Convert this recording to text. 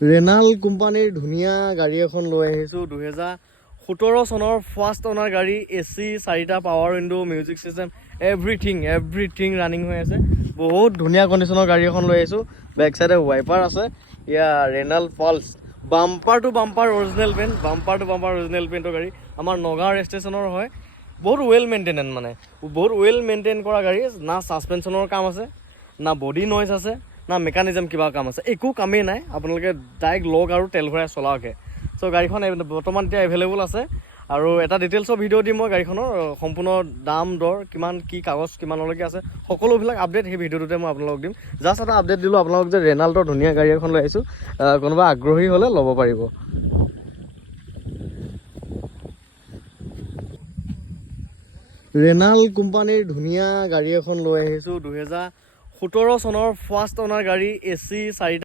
renal কোম্পানীৰ ধুনীয়া গাড়ী এখন লৈ আহিছোঁ 2017 চনৰ ফাৰ্ষ্ট অনাৰ গাড়ী AC 4টা power window music system everything running হৈ আছে বহুত ধুনীয়া কণ্ডিশ্যনৰ গাড়ী এখন লৈ আহিছোঁ বেক চাইডে ৱাইপাৰ আছে ইয়া ৰেনাল পালছ বাম্পাৰ টু বাম্পাৰ অৰিজিনেল পেইণ্টৰ গাড়ী আমাৰ নগাঁও ৰেজিষ্ট্ৰেশ্যনৰ হয় বহুত ৱেল মেইনটেইন কৰা গাড়ী না ছাছপেনশ্যনৰ কাম আছে না বডি নইজ আছে না মেকানিজম কিবা কাম আছে একো কামেই নাই আপোনালোকে ডাইৰেক্ট লগ আৰু তেল ভৰাই চলাওকে চ' গাড়ীখন বৰ্তমান এতিয়া এভেইলেবল আছে আৰু এটা ডিটেইলছৰ ভিডিঅ' দিম মই গাড়ীখনৰ সম্পূৰ্ণ দাম দৰ কিমান কি কাগজ কিমানলৈকে আছে সকলোবিলাক আপডেট সেই ভিডিঅ'টোতে মই আপোনালোকক দিম জাষ্ট এটা আপডেট দিলোঁ আপোনালোক যে ৰেনাল্টৰ ধুনীয়া গাড়ী এখন লৈ আহিছোঁ কোনোবা আগ্ৰহী হ'লে ল'ব পাৰিব ৰেনাল কোম্পানীৰ ধুনীয়া গাড়ী এখন লৈ আহিছোঁ 2017 চনৰ ফাৰ্ষ্ট অনাৰ গাড়ী AC 4টা